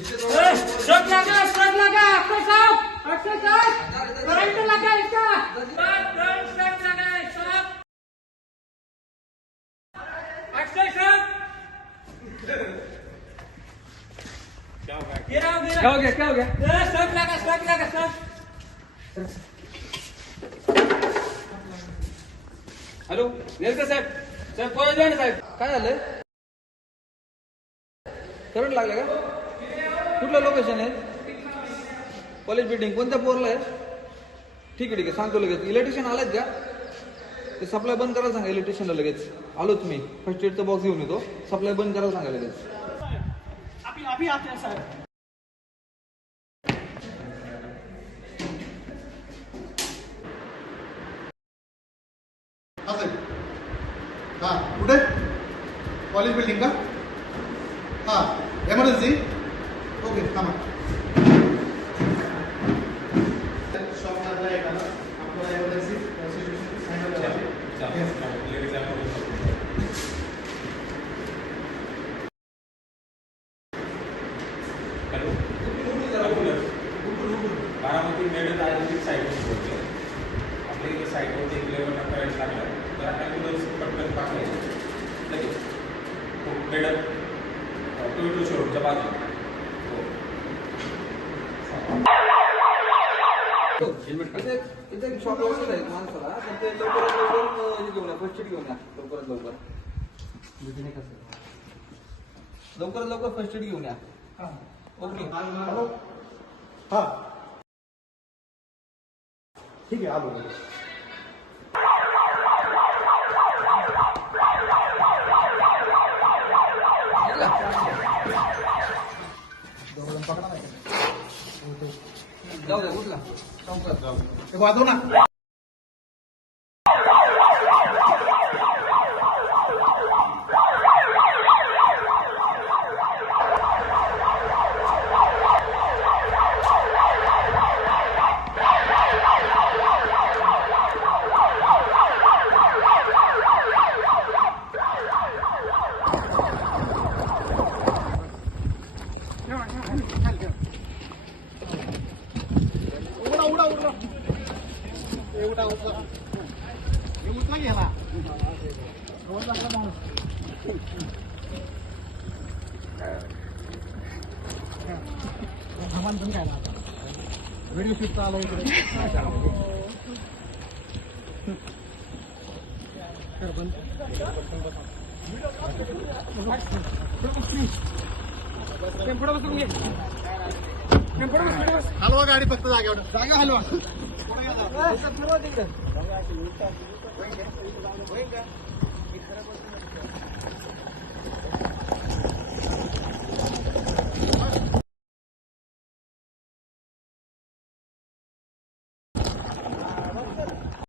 shot लगा अक्षय साहब current लगा इसका शॉट लगा साहब अक्षय साहब क्या हो गया शॉट लगा सर हॅलो नेलकर साहेब कॉलेज आहे ना साहेब काय झालंय करंट लागला का कुठलं लोकेशन आहे कॉलेज बिल्डिंग कोणत्या फ्लोअरला आहे ठीक आहे सांगतो लगेच इलेक्ट्रिशियन आलात का ते सप्लाय बंद करायला सांगा इलेक्ट्रिशियनला लगेच आलोच मी फर्स्ट एडचा बॉक्स घेऊन येतो सप्लाय बंद करायला सांगा लगेच अभी आते हैं सर हाँ कुठे कॉलेज बिल्डिंग का हाँ एमर्जन्सी ओके थांबा शॉपमधला एक आला आपल्याला emergency situation handle Baramati medal आयोजित साईटवर बोलतो आपल्या इथे साईटवरती एक लेवलला करंट लागला तर आता ॲम्ब्युलन्स पटकन पाठवायचं लगेच हो मेडल टू शोरूमच्या बाजूला इथे शॉप लावलेला आहे माणसाला पण ते लवकरात लवकर घेऊन या फर्स्ट एड घेऊन या लवकरात लवकर फर्स्ट एड घेऊन या ओके हॅलो हाँ ठीक आहे आलो जाऊ द्या कुठला वाजव ना व्हिडिओ शूट चालू हलवा गाडी फक्त जागेवर जागा हलवा